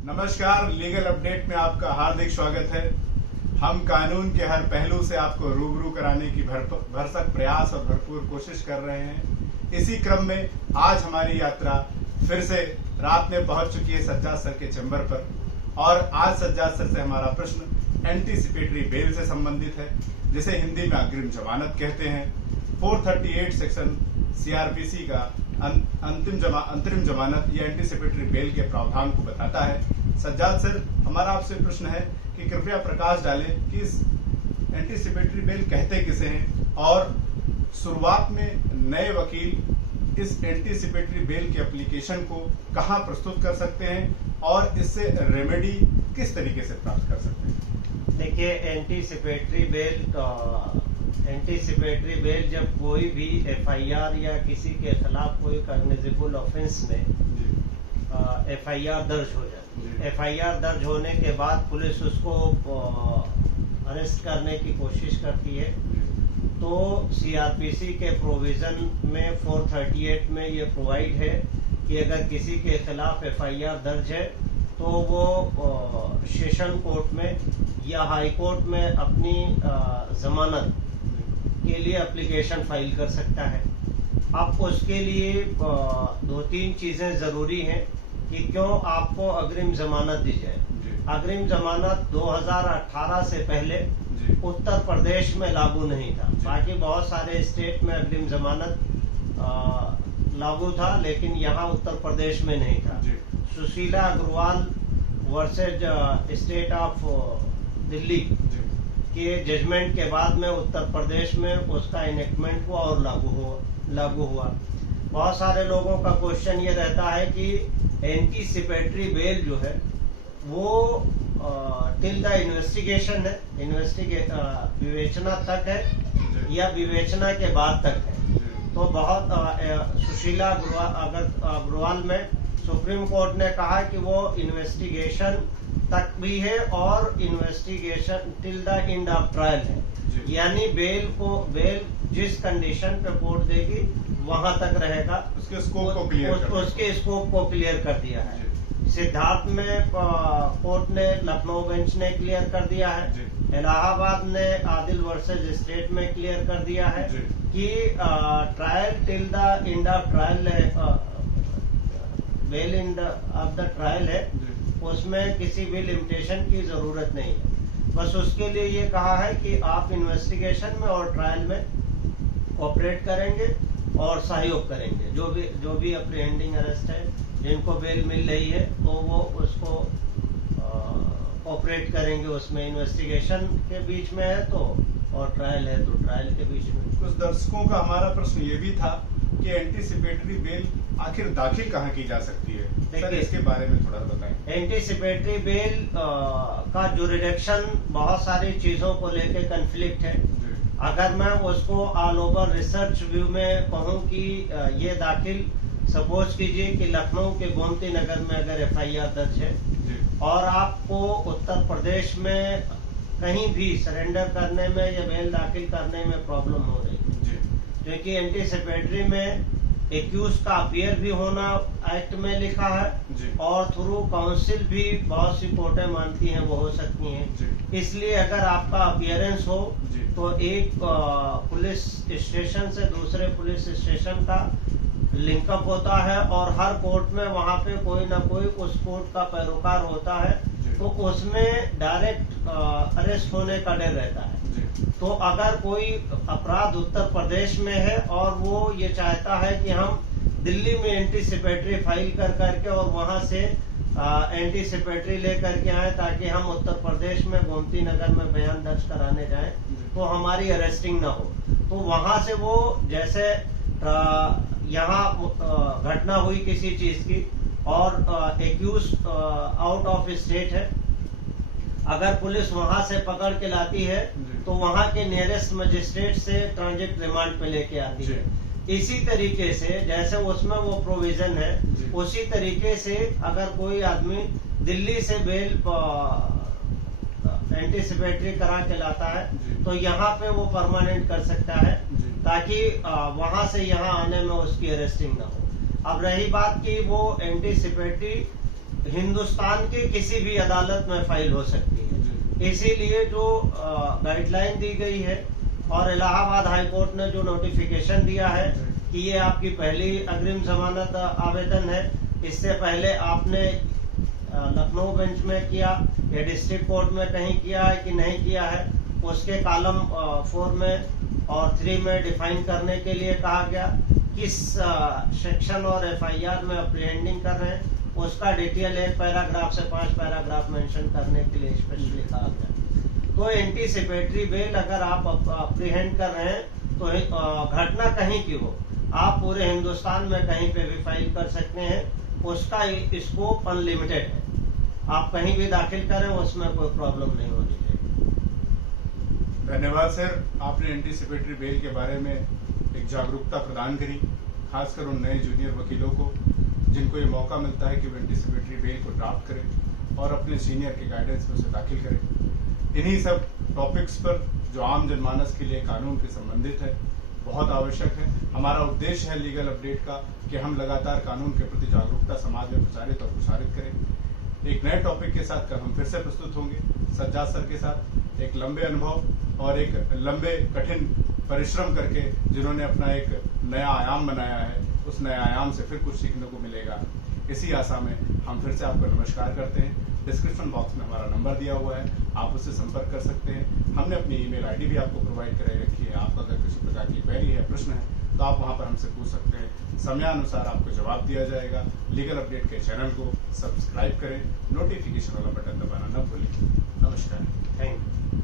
नमस्कार, legal update में आपका हार्दिक स्वागत है। हम कानून के हर पहलू से आपको रूबरू कराने की भरसक प्रयास और भरपूर कोशिश कर रहे हैं। इसी क्रम में आज हमारी यात्रा फिर से रात में पहुंच चुकी है सज्जाद सर के चैम्बर पर, और आज सज्जाद सर से हमारा प्रश्न एंटीसिपेटरी बेल से संबंधित है, जिसे हिंदी में अग्रिम जमानत कहते हैं। 438 सेक्शन सीआरपीसी का अंतरिम जमानत या एंटीसिपेटरी बेल के प्रावधान को बताता है। सज्जाद सर, हमारा आपसे प्रश्न है कि कृपया प्रकाश डालें कि इस एंटीसिपेटरी बेल कहते किसे हैं, और शुरुआत में नए वकील इस एंटीसिपेटरी बेल के एप्लीकेशन को कहां प्रस्तुत कर सकते हैं और इससे रेमेडी किस तरीके से प्राप्त कर सकते हैं। देखिए, एंटीसिपेटरी बेल जब कोई भी एफआईआर या किसी के खिलाफ कोई कॉग्निजेबल ऑफेंस में एफआईआर दर्ज हो जाती है। एफआईआर दर्ज होने के बाद पुलिस उसको अरेस्ट करने की कोशिश करती है, तो सीआरपीसी के प्रोविजन में 438 में ये प्रोवाइड है कि अगर किसी के खिलाफ एफआईआर दर्ज है तो वो सेशन कोर्ट में या हाई कोर्ट में अपनी जमानत के लिए एप्लीकेशन फाइल कर सकता है। अब उसके लिए 2-3 चीजें जरूरी हैं कि क्यों आपको अग्रिम जमानत दी जाए। अग्रिम जमानत 2018 से पहले उत्तर प्रदेश में लागू नहीं था। बाकी बहुत सारे स्टेट में अग्रिम जमानत लागू था, लेकिन यहाँ उत्तर प्रदेश में नहीं था। Sushila Agarwal versus state of Delhi के जजमेंट के बाद में उत्तर प्रदेश में उसका इनेक्टमेंट हुआ और लागू हुआ। बहुत सारे लोगों का क्वेश्चन ये रहता है कि एंटीसिपेटरी बेल जो है वो टिल द इन्वेस्टिगेशन है, विवेचना तक है या विवेचना के बाद तक है। तो बहुत सुशीला अग्रवाल में सुप्रीम कोर्ट ने कहा कि वो इन्वेस्टिगेशन तक भी है और investigation till the end of trial है, यानी बेल जिस कंडीशन पे कोर्ट देगी वहां तक रहेगा। उसके स्कोप को क्लियर कर दिया है। सिद्धार्थ में कोर्ट ने, लखनऊ बेंच ने क्लियर कर दिया है। इलाहाबाद ने आदिल वर्सेज स्टेट में क्लियर कर दिया है कि trial till the end of trial है, bail end of the trial है, उसमें किसी भी लिमिटेशन की जरूरत नहीं है। बस उसके लिए ये कहा है कि आप इन्वेस्टिगेशन में और ट्रायल में कोऑपरेट करेंगे और सहयोग करेंगे। जो भी अप्रीहेंडिंग अरेस्ट है, जिनको बेल मिल रही है, तो वो उसको कोऑपरेट करेंगे। उसमें इन्वेस्टिगेशन के बीच में है तो, और ट्रायल है तो ट्रायल के बीच में। कुछ दर्शकों का हमारा प्रश्न ये भी था कि एंटीसिपेटरी बेल आखिर दाखिल कहाँ की जा सकती है, सर इसके बारे में थोड़ा बताएं। एंटीसिपेटरी बेल का जुरिडिक्शन बहुत सारी चीजों को लेकर कंफ्लिक्ट है। अगर मैं उसको ऑल ओवर रिसर्च व्यू में कहूँ कि ये दाखिल, सपोज कीजिए कि लखनऊ के गोमती नगर में अगर एफआईआर दर्ज है और आपको उत्तर प्रदेश में कहीं भी सरेंडर करने में या बेल दाखिल करने में प्रॉब्लम हो रही है, क्योंकि एंटीसिपेटरी में एक्यूज का अपीयर भी होना एक्ट में लिखा है और थ्रू काउंसिल भी बहुत सी कोर्टें मानती हैं वो हो सकती हैं। इसलिए अगर आपका अपीयरेंस हो तो एक पुलिस स्टेशन से दूसरे पुलिस स्टेशन का लिंकअप होता है और हर कोर्ट में वहां पे कोई ना कोई उस कोर्ट का पैरोकार होता है, तो उसमें डायरेक्ट अरेस्ट होने का डर रहता है। तो अगर कोई अपराध उत्तर प्रदेश में है और वो ये चाहता है कि हम दिल्ली में एंटीसिपेटरी फाइल कर करके और वहां से एंटीसिपेटरी लेकर के आए ताकि हम उत्तर प्रदेश में गोमती नगर में बयान दर्ज कराने जाएं तो हमारी अरेस्टिंग ना हो, तो वहां से वो जैसे यहाँ घटना हुई किसी चीज की और एक्यूज आउट ऑफ स्टेट है, अगर पुलिस वहां से पकड़ के लाती है तो वहां के नियरेस्ट मजिस्ट्रेट से ट्रांजिट रिमांड पे लेके आती है। इसी तरीके से जैसे उसमें वो प्रोविजन है, उसी तरीके से अगर कोई आदमी दिल्ली से बेल एंटीसिपेटरी करा के लाता है तो यहाँ पे वो परमानेंट कर सकता है ताकि वहां से यहाँ आने में उसकी अरेस्टिंग ना हो। अब रही बात कि वो एंटीसिपेटरी हिंदुस्तान की किसी भी अदालत में फाइल हो सकती है। इसीलिए जो गाइडलाइन दी गई है और इलाहाबाद हाई कोर्ट ने जो नोटिफिकेशन दिया है कि ये आपकी पहली अग्रिम जमानत आवेदन है, इससे पहले आपने लखनऊ बेंच में किया या डिस्ट्रिक्ट कोर्ट में कहीं किया है कि नहीं किया है, उसके कॉलम 4 में और 3 में डिफाइन करने के लिए कहा गया। किस सेक्शन और एफआईआर में अप्रीहेंडिंग कर रहे हैं उसका डिटेल 1 पैराग्राफ से 5 पैराग्राफ मेंशन करने के लिए स्पेशली कहा गया। तो एंटीसिपेटरी बेल अगर आप अप्रीहेंड कर रहे हैं तो घटना कहीं की हो, आप पूरे हिंदुस्तान में कहीं पे भी फाइल कर सकते हैं, उसका स्कोप अनलिमिटेड है। आप कहीं भी दाखिल करें उसमें कोई प्रॉब्लम नहीं होनी चाहिए। धन्यवाद सर, आपने एंटीसिपेटरी बेल के बारे में एक जागरूकता प्रदान करी, खासकर उन नए जूनियर वकीलों को जिनको ये मौका मिलता है कि वो एंटीसिपेटरी बेल को ड्राफ्ट करें और अपने सीनियर के गाइडेंस में उसे दाखिल करें। इन्हीं सब टॉपिक्स पर जो आम जनमानस के लिए कानून के संबंधित है बहुत आवश्यक है। हमारा उद्देश्य है लीगल अपडेट का कि हम लगातार कानून के प्रति जागरूकता समाज में प्रचारित और प्रसारित करें। एक नए टॉपिक के साथ कल हम फिर से प्रस्तुत होंगे सज्जाद सर के साथ, एक लंबे अनुभव और एक लंबे कठिन परिश्रम करके जिन्होंने अपना एक नया आयाम बनाया है, उस नए आयाम से फिर कुछ सीखने को मिलेगा। इसी आशा में हम फिर से आपको नमस्कार करते हैं। डिस्क्रिप्शन बॉक्स में हमारा नंबर दिया हुआ है, आप उससे संपर्क कर सकते हैं। हमने अपनी ईमेल आईडी भी आपको प्रोवाइड कराई रखी है। आपका अगर किसी प्रकार की क्वेरी है, प्रश्न है, तो आप वहां पर हमसे पूछ सकते हैं। समयानुसार आपको जवाब दिया जाएगा। लीगल अपडेट के चैनल को सब्सक्राइब करें, नोटिफिकेशन वाला बटन दबाना न भूलें। नमस्कार, थैंक यू।